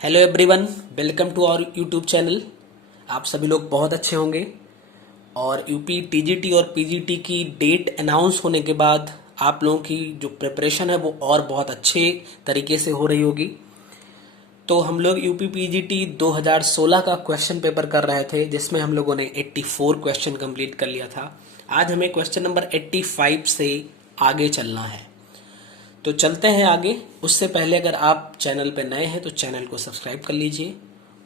Hello everyone, welcome to our YouTube channel. आप सभी लोग बहुत अच्छे होंगे और यूपी टीजीटी और पीजीटी की डेट अनाउंस होने के बाद आप लोगों की जो प्रिपरेशन है वो और बहुत अच्छे तरीके से हो रही होगी। तो हम लोग यूपी पीजीटी 2016 का क्वेश्चन पेपर कर रहे थे जिसमें हम लोगों ने 84 क्वेश्चन कंप्लीट कर लिया था। आज हमें क्वेश्चन नंबर 85 से आगे चलना है। तो चलते हैं आगे। उससे पहले अगर आप चैनल पर नए हैं तो चैनल को सब्सक्राइब कर लीजिए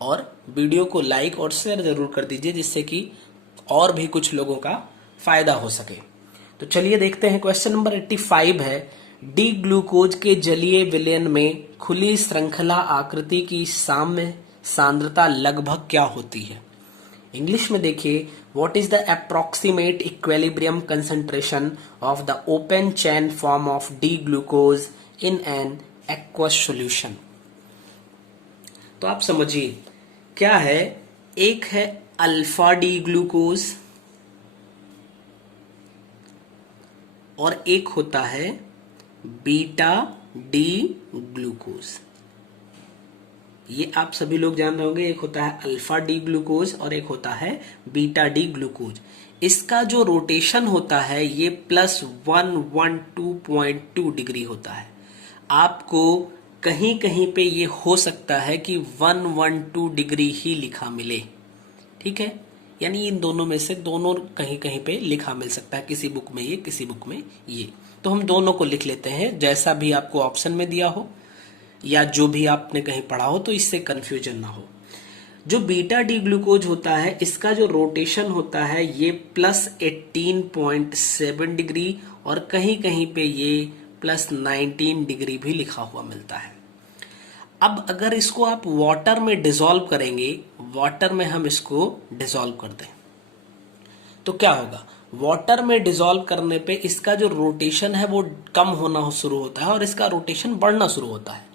और वीडियो को लाइक और शेयर जरूर कर दीजिए जिससे कि और भी कुछ लोगों का फायदा हो सके। तो चलिए देखते हैं। क्वेश्चन नंबर 85 है, डी ग्लूकोज के जलीय विलयन में खुली श्रृंखला आकृति की साम्य सांद्रता लगभग क्या होती है। इंग्लिश में देखिए, what is the approximate equilibrium concentration of the open chain form of D glucose in an aqueous solution. तो आप समझिए क्या है। एक है अल्फा डी ग्लूकोज और एक होता है बीटा डी ग्लूकोज। ये आप सभी लोग जान रहे होंगे। एक होता है अल्फा डी ग्लूकोज और एक होता है बीटा डी ग्लूकोज। इसका जो रोटेशन होता है ये +112.2 डिग्री होता है। आपको कहीं कहीं पे ये हो सकता है कि 112 डिग्री ही लिखा मिले, ठीक है। यानी इन दोनों में से दोनों कहीं कहीं पे लिखा मिल सकता है, किसी बुक में ये किसी बुक में ये। तो हम दोनों को लिख लेते हैं जैसा भी आपको ऑप्शन में दिया हो या जो भी आपने कहीं पढ़ा हो, तो इससे कंफ्यूजन ना हो। जो बीटा डी ग्लूकोज होता है इसका जो रोटेशन होता है ये +18.7 डिग्री और कहीं कहीं पे ये +19 डिग्री भी लिखा हुआ मिलता है। अब अगर इसको आप वाटर में डिसॉल्व करेंगे, वाटर में हम इसको डिसॉल्व कर दें तो क्या होगा। वाटर में डिसॉल्व करने पे इसका जो रोटेशन है वो कम होना शुरू होता है और इसका रोटेशन बढ़ना शुरू होता है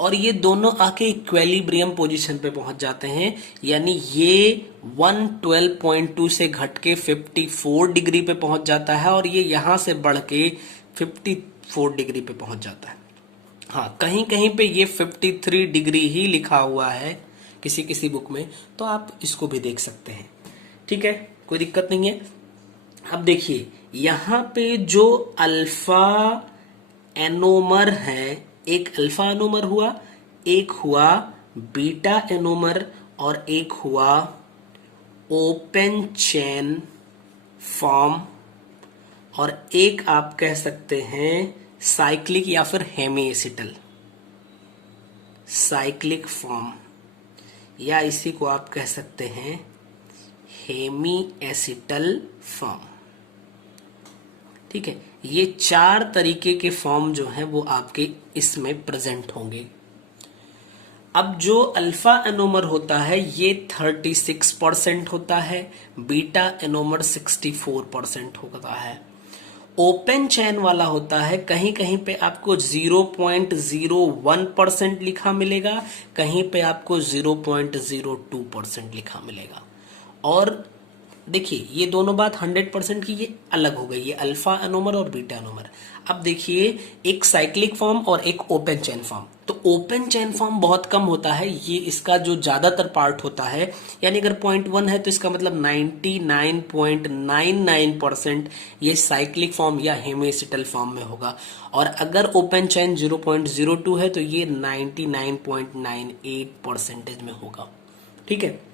और ये दोनों आके इक्विलिब्रियम पोजीशन पे पहुंच जाते हैं। यानी ये 112.2 से घट के 54 डिग्री पे पहुंच जाता है और ये यहां से बढ़ के 54 डिग्री पे पहुंच जाता है। हाँ, कहीं कहीं पे ये 53 डिग्री ही लिखा हुआ है किसी किसी बुक में, तो आप इसको भी देख सकते हैं, ठीक है, कोई दिक्कत नहीं है। अब देखिए यहां पे जो अल्फा एनोमर है, एक अल्फा एनोमर हुआ, एक हुआ बीटा एनोमर और एक हुआ ओपन चेन फॉर्म और एक आप कह सकते हैं साइक्लिक या फिर हेमी एसिटल साइक्लिक फॉर्म, या इसी को आप कह सकते हैं हेमी एसिटल फॉर्म, ठीक है। ये 4 तरीके के फॉर्म जो हैं वो आपके इसमें प्रेजेंट होंगे। अब जो अल्फा एनोमर होता है ये 36% होता है, बीटा एनोमर 64% होता है। ओपन चैन वाला होता है कहीं कहीं पे आपको 0.01% लिखा मिलेगा, कहीं पे आपको 0.02% लिखा मिलेगा। और देखिए ये दोनों बात 100% की ये अलग हो गई, ये अल्फा एनोमर और बीटा एनोमर। अब देखिए एक साइक्लिक फॉर्म और एक ओपन चेन फॉर्म। तो ओपन चेन फॉर्म बहुत कम होता है, ये इसका जो ज्यादातर पार्ट होता है, यानी अगर 0.1 है तो इसका मतलब 99.99% ये साइक्लिक फॉर्म या हेमीएसिटल फॉर्म में होगा। और अगर ओपन चेन 0.02 है तो ये 99.98% में होगा, ठीक है।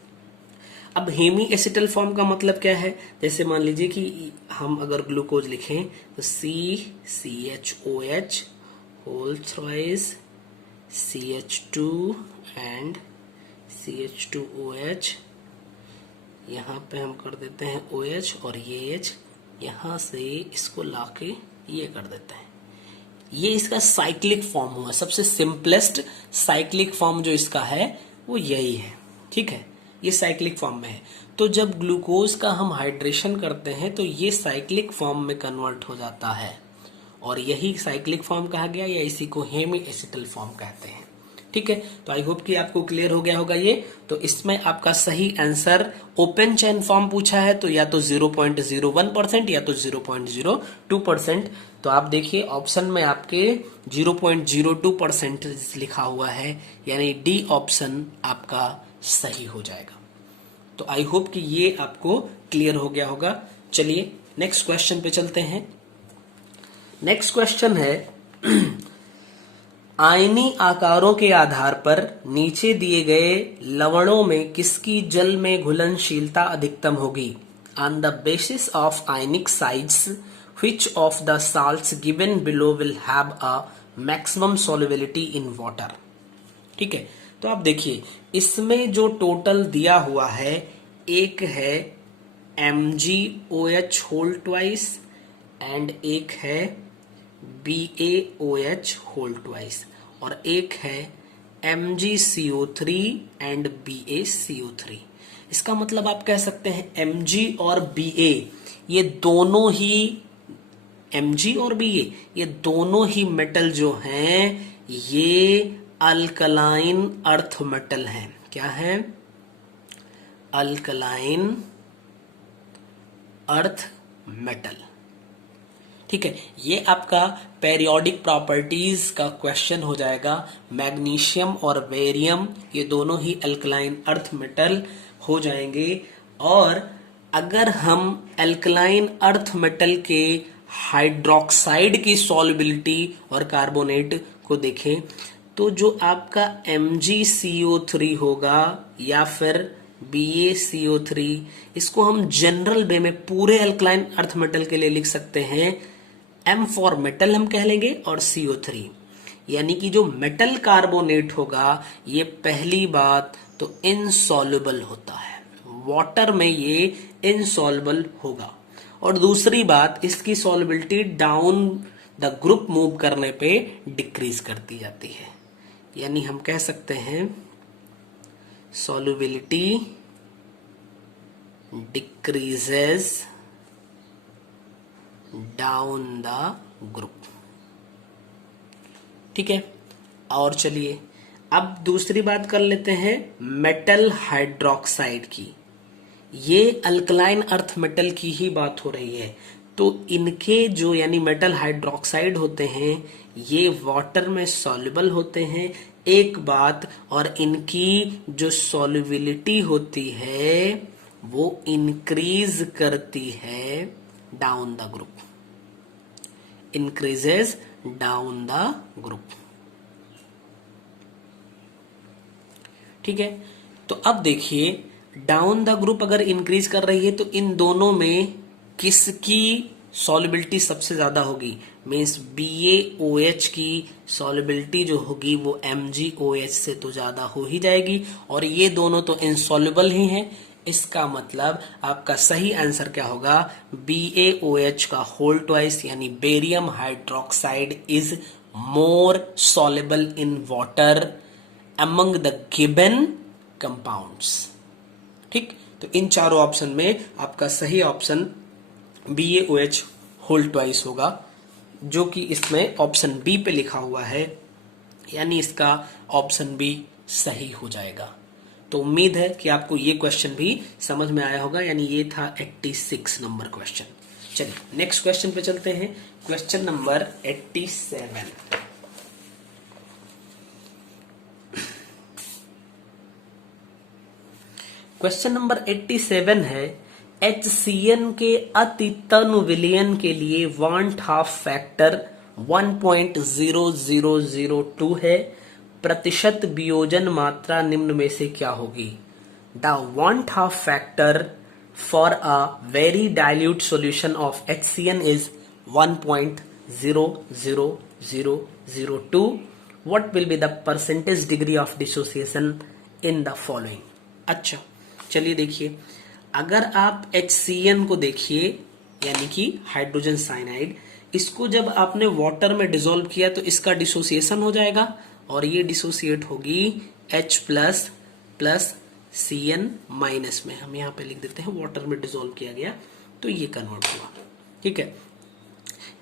अब हेमी एसिटल फॉर्म का मतलब क्या है। जैसे मान लीजिए कि हम अगर ग्लूकोज लिखें तो CCHOH whole thrice CH2 and CH2OH, यहाँ पे हम कर देते हैं OH और ये H, यहाँ से इसको लाके ये कर देते हैं। ये इसका साइक्लिक फॉर्म हुआ, सबसे सिंपलेस्ट साइक्लिक फॉर्म जो इसका है वो यही है, ठीक है, ये साइक्लिक फॉर्म में है। तो जब ग्लूकोज का हम हाइड्रेशन करते हैं तो ये साइक्लिक फॉर्म में कन्वर्ट हो जाता है और यही साइक्लिक फॉर्म कहा गया या इसी को हेमी एसिटल फॉर्म कहते हैं, ठीक है, तो आई होप कि आपको क्लियर हो गया होगा ये। तो इसमें आपका सही आंसर ओपन चेन फॉर्म पूछा है तो या तो 0.01% या तो 0.02%। तो आप देखिए ऑप्शन में आपके 0.02% लिखा हुआ है, यानी डी ऑप्शन आपका सही हो जाएगा। तो आई होप कि ये आपको क्लियर हो गया होगा। चलिए नेक्स्ट क्वेश्चन पे चलते हैं। नेक्स्ट क्वेश्चन है आयनी आकारों के आधार पर नीचे दिए गए लवणों में किसकी जल में घुलनशीलता अधिकतम होगी? On the basis of ionic size which of the salts given below will have a maximum solubility in water. ठीक है, तो आप देखिए इसमें जो टोटल दिया हुआ है, एक है MgOH होल ट्वाइस एंड एक है BaOH होल ट्वाइस और एक है MgCO3 एंड BaCO3। इसका मतलब आप कह सकते हैं Mg और Ba ये दोनों ही Mg और Ba ये दोनों ही मेटल जो हैं ये अल्कलाइन अर्थ मेटल हैं। क्या है? Alkaline earth metal. ठीक है, ये आपका पेरियोडिक प्रॉपर्टीज का क्वेश्चन हो जाएगा। मैग्नीशियम और बेरियम ये दोनों ही अल्कलाइन अर्थ मेटल हो जाएंगे। और अगर हम अल्कलाइन अर्थ मेटल के हाइड्रोक्साइड की सॉल्युबिलिटी और कार्बोनेट को देखें तो जो आपका MgCO3 होगा या फिर BaCO3, इसको हम जनरल वे में पूरे अल्कलाइन अर्थ मेटल के लिए लिख सकते हैं M फॉर मेटल हम कह लेंगे और CO3, यानी कि जो मेटल कार्बोनेट होगा ये पहली बात तो इनसॉल्युबल होता है, वाटर में ये इनसॉल्युबल होगा। और दूसरी बात इसकी solubility down the group move करने पे डिक्रीज करती जाती है, यानी हम कह सकते हैं solubility decreases down the group। ठीक है, और चलिए अब दूसरी बात कर लेते हैं मेटल हाइड्रोक्साइड की। ये अल्कलाइन अर्थ मेटल की ही बात हो रही है, तो इनके जो यानी मेटल हाइड्रोक्साइड होते हैं ये वाटर में सॉल्युबल होते हैं एक बात, और इनकी जो सॉल्युबिलिटी होती है वो इंक्रीज करती है down the group, increases down the group. ठीक है, तो अब देखिए डाउन द ग्रुप अगर इंक्रीज कर रही है तो इन दोनों में किसकी सॉल्युबिलिटी सबसे ज्यादा होगी? मीन्स BaOH की सॉल्युबिलिटी जो होगी वो MgOH से तो ज्यादा हो ही जाएगी, और ये दोनों तो इनसॉल्युबल ही हैं। इसका मतलब आपका सही आंसर क्या होगा? BaOH का होल ट्वाइस यानी barium hydroxide is more soluble in water among the given compounds. ठीक, तो इन चारों ऑप्शन में आपका सही ऑप्शन BaOH होल ट्वाइस होगा, जो कि इसमें ऑप्शन बी पे लिखा हुआ है, यानी इसका ऑप्शन बी सही हो जाएगा। तो उम्मीद है कि आपको ये क्वेश्चन भी समझ में आया होगा, यानी ये था 86 नंबर क्वेश्चन। चलिए नेक्स्ट क्वेश्चन पे चलते हैं, क्वेश्चन नंबर 87। क्वेश्चन नंबर 87 है HCN के अति तनु विलयन के लिए वांट हाफ फैक्टर 1.0002 है, प्रतिशत वियोजन मात्रा निम्न में से क्या होगी? The want half factor for a very dilute solution of HCN is 1.00002। What will be the percentage degree of dissociation in the following. अच्छा चलिए देखिए, अगर आप HCN को देखिए यानी कि हाइड्रोजन साइनाइड, इसको जब आपने वाटर में डिसॉल्व किया तो इसका डिसोसिएशन हो जाएगा और ये डिसोसिएट होगी H plus plus CN minus में। हम यहाँ पे लिख देते हैं वाटर में डिसॉल्व किया गया तो ये कन्वर्ट हुआ। ठीक है,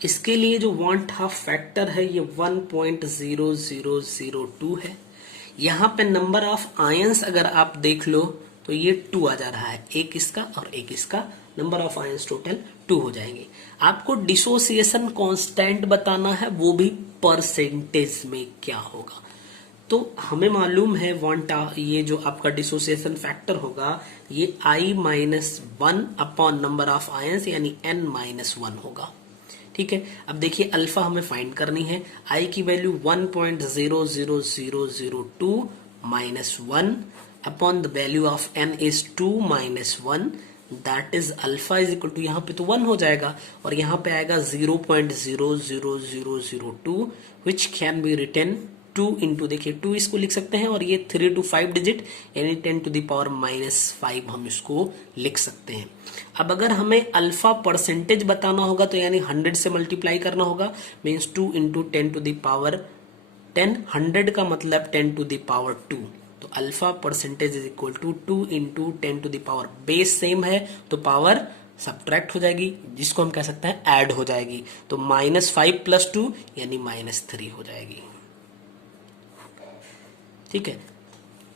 इसके लिए जो वांट हाफ फैक्टर है ये 1.0002 है, यहाँ पे नंबर ऑफ आयंस अगर आप देख लो तो ये 2 आ जा रहा है, एक इसका और एक इसका, नंबर ऑफ आयंस टोटल 2 हो जाएंगे। आपको डिसोसिएशन कांस्टेंट बताना है, वो भी परसेंटेज में क्या होगा। तो हमें मालूम है ये जो आपका डिसोसिएशन फैक्टर होगा ये I-1 upon number of ions यानी N-1 होगा। ठीक है, अब देखिए अल्फा हमें फाइंड करनी है। I की value 1.00002 minus 1 upon the value of N is 2 minus 1, that is alpha is equal to, यहाँ पे तो 1 हो जाएगा और यहाँ पे आएगा 0.00002 which can be written 2 into, देखिए 2 इसको लिख सकते हैं और ये 3 to 5 डिजिट यानी 10 to the power -5 हम इसको लिख सकते हैं। अब अगर हमें अल्फा परसेंटेज बताना होगा तो यानी 100 से मल्टीप्लाई करना होगा, means 2 into 10 to the power 10, 100 का मतलब 10 to the power 2, तो alpha percentage is equal to 2 into 10 to the power, base same है तो पावर सब्ट्रैक्ट हो जाएगी, जिसको हम कह सकते हैं ऐड हो जाएगी, तो -5 + 2 यानी -3 हो जाएगी। ठीक है,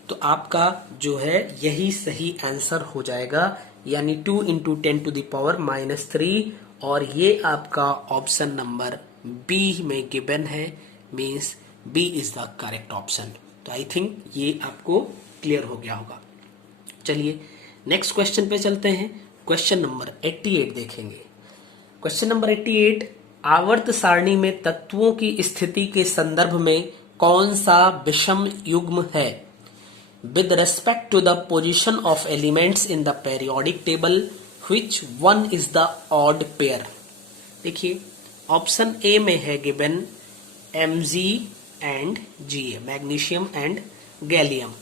तो आपका जो है यही सही आंसर हो जाएगा, यानी 2 इंटू 10 to the power -3, और ये आपका ऑप्शन नंबर बी में गिवन है, means B is the correct option. तो आई थिंक ये आपको क्लियर हो गया होगा। चलिए नेक्स्ट क्वेश्चन पे चलते हैं। क्वेश्चन नंबर 88 देखेंगे। क्वेश्चन नंबर 88, आवर्त सारणी में तत्वों की स्थिति के संदर्भ में कौन सा विषम युग्म है? With respect to the position of elements in the periodic table which one is the odd pair. देखिए ऑप्शन ए में है given Mg and Ga, magnesium and gallium.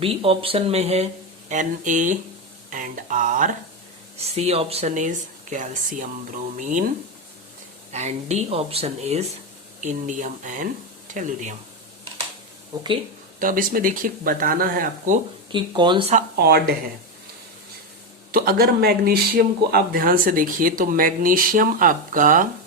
B option में है Na and R। C option is calcium bromine and D option is indium and tellurium. Okay, तो अब इसमें देखिए बताना है आपको कि कौन सा ऑड है। तो अगर मैग्नीशियम को आप ध्यान से देखिए तो मैग्नीशियम आपका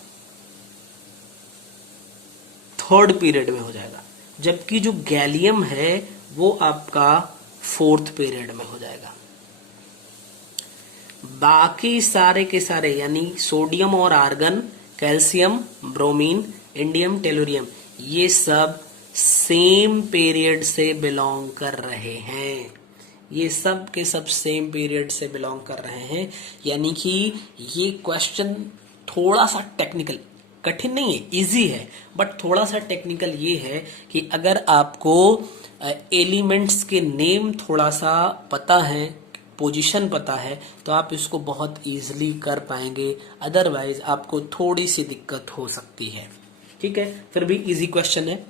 3rd पीरियड में हो जाएगा, जबकि जो गैलियम है वो आपका 4th पीरियड में हो जाएगा। बाकी सारे के सारे यानी सोडियम और argon, calcium, bromine, indium, tellurium, ये सब सेम पीरियड से बिलोंग कर रहे हैं। ये सब के सब सेम पीरियड से बिलोंग कर रहे हैं, यानी कि ये क्वेश्चन थोड़ा सा टेक्निकल, कठिन नहीं है, इजी है, बट थोड़ा सा टेक्निकल ये है कि अगर आपको एलिमेंट्स के नेम थोड़ा सा पता है, पोजीशन पता है, तो आप इसको बहुत इजीली कर पाएंगे, अदरवाइज आपको थोड़ी सी दिक्कत हो सकती है। ठीक है, फिर भी इजी क्वेश्चन है,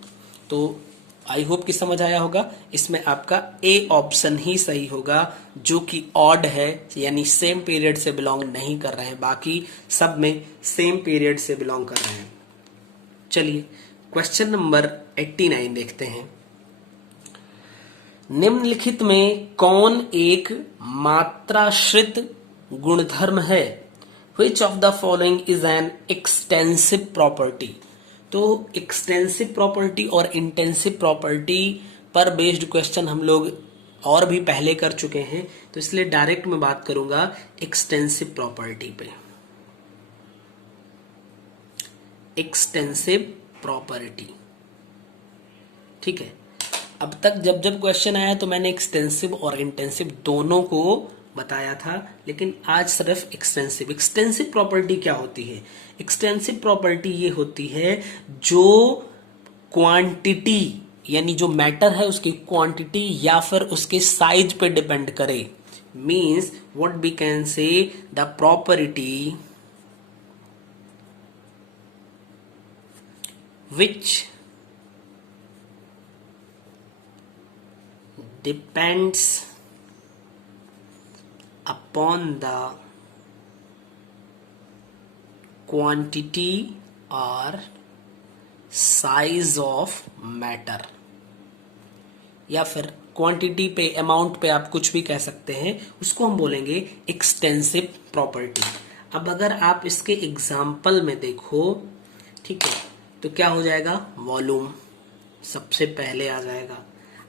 तो आई होप कि समझ आया होगा। इसमें आपका ए ऑप्शन ही सही होगा, जो कि ऑड है, यानी सेम पीरियड से बिलोंग नहीं कर रहे हैं, बाकी सब में सेम पीरियड से बिलोंग कर रहे हैं। चलिए क्वेश्चन नंबर 89 देखते हैं। निम्नलिखित में कौन एक मात्राश्रित गुणधर्म है? Which of the following is an extensive property? तो एक्सटेंसिव प्रॉपर्टी और इंटेंसिव प्रॉपर्टी पर बेस्ड क्वेश्चन हम लोग और भी पहले कर चुके हैं, तो इसलिए डायरेक्ट मैं बात करूंगा एक्सटेंसिव प्रॉपर्टी पे। एक्सटेंसिव प्रॉपर्टी, ठीक है। अब तक जब जब क्वेश्चन आया तो मैंने एक्सटेंसिव और इंटेंसिव दोनों को बताया था, लेकिन आज सिर्फ एक्सटेंसिव। एक्सटेंसिव प्रॉपर्टी क्या होती है? एक्सटेंसिव प्रॉपर्टी ये होती है जो क्वांटिटी यानी जो मैटर है उसकी क्वांटिटी या फिर उसके साइज पे डिपेंड करे। Means what we can say the property which depends upon the quantity or size of matter, या फिर क्वांटिटी पे, अमाउंट पे आप कुछ भी कह सकते हैं, उसको हम बोलेंगे एक्सटेंसिव प्रॉपर्टी। अब अगर आप इसके एग्जाम्पल में देखो, ठीक है, तो क्या हो जाएगा? वॉल्यूम सबसे पहले आ जाएगा।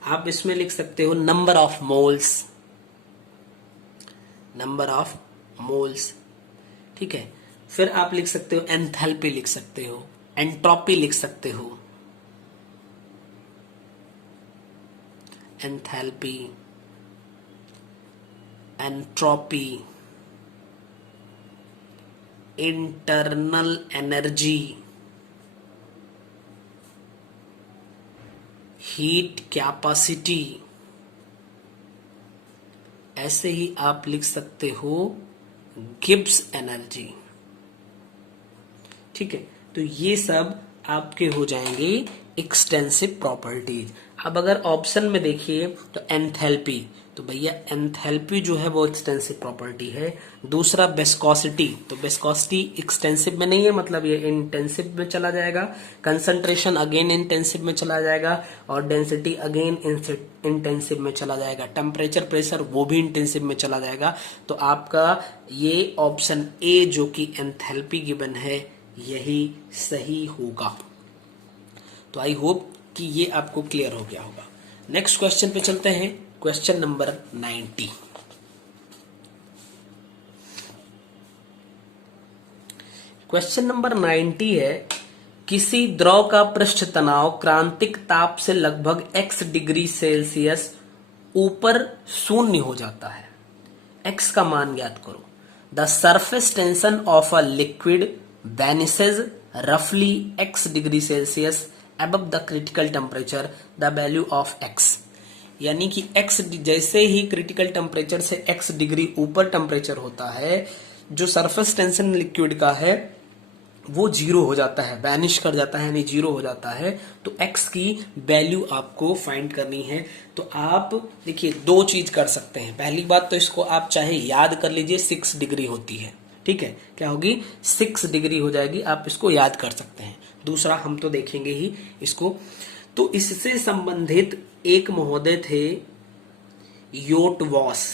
आप इसमें लिख सकते हो number of moles, number of moles, ठीक है। फिर आप लिख सकते हो एंथैल्पी, लिख सकते हो एंट्रोपी, लिख सकते हो enthalpy, entropy, internal energy, heat capacity, ऐसे ही आप लिख सकते हो गिब्स एनर्जी, ठीक है। तो ये सब आपके हो जाएंगे एक्सटेंसिव प्रॉपर्टीज। अब अगर ऑप्शन में देखिए तो एंथैल्पी, तो भैया एंथैल्पी जो है वो एक्सटेंसिव प्रॉपर्टी है। दूसरा विस्कोसिटी, तो विस्कोसिटी एक्सटेंसिव में नहीं है, मतलब ये इंटेंसिव में चला जाएगा। कंसंट्रेशन अगेन इंटेंसिव में चला जाएगा, और डेंसिटी अगेन इंटेंसिव में चला जाएगा। टेम्परेचर, प्रेशर वो भी इंटेंसिव में चला जाएगा। तो आपका ये ऑप्शन ए जो कि एंथैल्पी गिवन है यही सही होगा। तो आई होप कि ये आपको क्लियर हो गया होगा। नेक्स्ट क्वेश्चन पे चलते हैं, क्वेश्चन नंबर 90। क्वेश्चन नंबर 90 है, किसी द्रव का पृष्ठ तनाव क्रांतिक ताप से लगभग x डिग्री सेल्सियस ऊपर शून्य हो जाता है। x का मान ज्ञात करो। The surface tension of a liquid vanishes roughly x degree Celsius above the critical temperature, the value of x। यानी कि x जैसे ही क्रिटिकल टेम्परेचर से x डिग्री ऊपर टेम्परेचर होता है, जो सरफेस टेंशन लिक्विड का है वो जीरो हो जाता है, वैनिश कर जाता है, यानी जीरो हो जाता है। तो x की वैल्यू आपको फाइंड करनी है। तो आप देखिए दो चीज कर सकते हैं। पहली बात तो इसको आप चाहे याद कर लीजिए, 6 डिग्री होती है, ठीक है, क्या होगी 6 डिग्री हो जाएगी, आप इसको याद कर सकते हैं। दूसरा हम तो देखेंगे ही इसको। तो इससे संबंधित एक महोदय थे योट वॉस,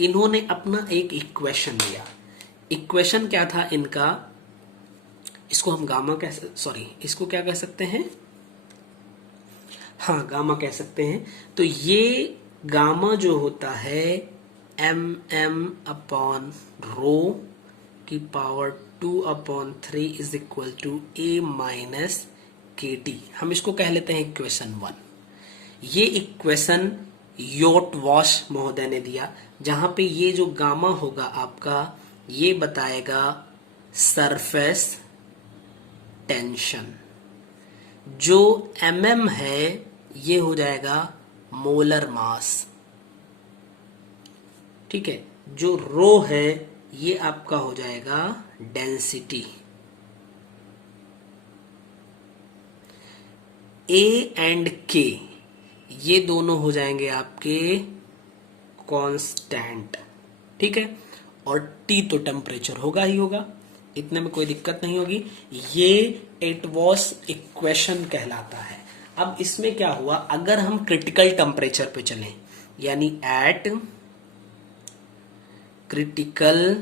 इन्होंने अपना एक इक्वेशन दिया। इक्वेशन क्या था इनका, इसको हम गामा इसको क्या कह सकते हैं, हाँ गामा कह सकते हैं। तो ये गामा जो होता है mm अपॉन रो की power 2/3 is equal to a minus K T. हम इसको कह लेते हैं इक्वेशन 1। ये इक्वेशन योट वॉश महोदय ने दिया, जहां पे ये जो गामा होगा आपका ये बताएगा सरफेस टेंशन, जो mm है ये हो जाएगा मोलर मास, ठीक है। जो रो है ये आपका हो जाएगा डेंसिटी। A एंड K ये दोनों हो जाएंगे आपके कांस्टेंट, ठीक है। और T तो टेम्परेचर होगा ही होगा, इतने में कोई दिक्कत नहीं होगी। ये इट वॉस इक्वेशन कहलाता है। अब इसमें क्या हुआ, अगर हम क्रिटिकल टेम्परेचर पे चलें, यानी एट क्रिटिकल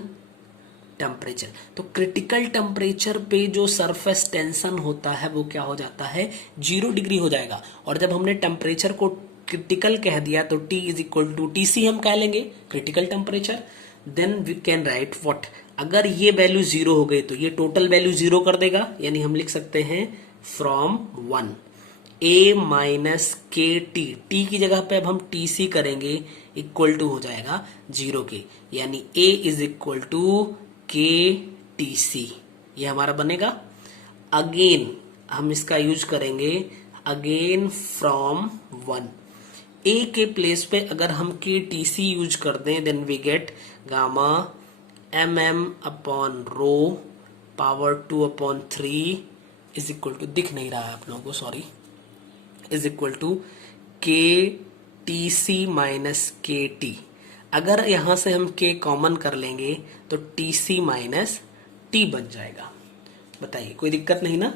टेम्परेचर, तो क्रिटिकल टेम्परेचर पे जो सरफेस टेंशन होता है वो क्या हो जाता है 0 डिग्री हो जाएगा। और जब हमने टेम्परेचर को क्रिटिकल कह दिया तो T is equal to TC हम कह लेंगे critical temperature. Then we can write what, अगर ये वैल्यू 0 हो गई तो ये टोटल वैल्यू 0 कर देगा, यानी हम लिख सकते हैं from 1 A minus K T, T की जगह पे अब हम TC करेंगे, इक्वल टू हो जाएगा 0 के, यानी A is equal to K TC, ये हमारा बनेगा। अगेन हम इसका यूज करेंगे अगेन फ्रॉम 1, A के प्लेस पे अगर हम के TC यूज कर दें then we get gamma mm upon rho power 2/3 is equal to, दिख नहीं रहा है आप लोगों को sorry, is equal to K TC minus K T. अगर यहां से हम k कॉमन कर लेंगे तो TC माइनस टी बच जाएगा। बताइए कोई दिक्कत नहीं ना,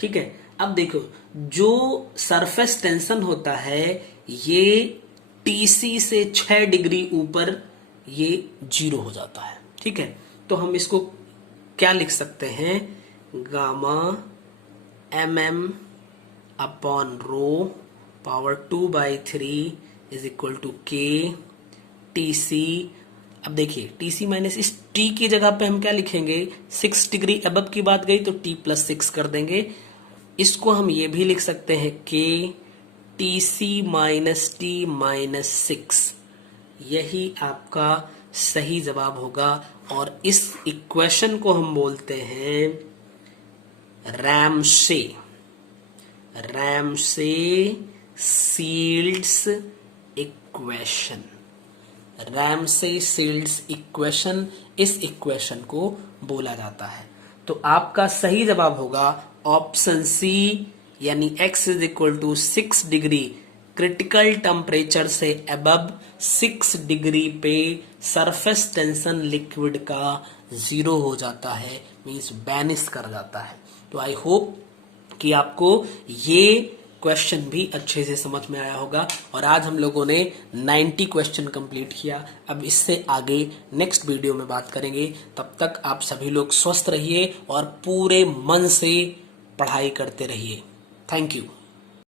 ठीक है। अब देखो जो सरफेस टेंशन होता है ये TC से 6 डिग्री ऊपर ये 0 हो जाता है, ठीक है। तो हम इसको क्या लिख सकते हैं, gamma mm upon rho power 2/3 is equal to K T C. अब देखिए टी सी माइनस इस टी की जगह पे हम क्या लिखेंगे, 6 डिग्री अबव की बात गई तो टी प्लस 6 कर देंगे। इसको हम ये भी लिख सकते हैं K T C minus T minus 6, यही आपका सही जवाब होगा। और इस इक्वेशन को हम बोलते हैं Ramsay shields equation. Ramsay shields equation, इस इक्वेशन को बोला जाता है। तो आपका सही जवाब होगा ऑप्शन सी, यानी x is equal to 6 degree critical temperature से अबव 6 डिग्री पे सरफेस टेंशन लिक्विड का 0 हो जाता है, मीन्स बैनिश कर जाता है। तो आई होप कि आपको ये क्वेश्चन भी अच्छे से समझ में आया होगा। और आज हम लोगों ने 90 क्वेश्चन कंप्लीट किया। अब इससे आगे नेक्स्ट वीडियो में बात करेंगे। तब तक आप सभी लोग स्वस्थ रहिए और पूरे मन से पढ़ाई करते रहिए। Thank you.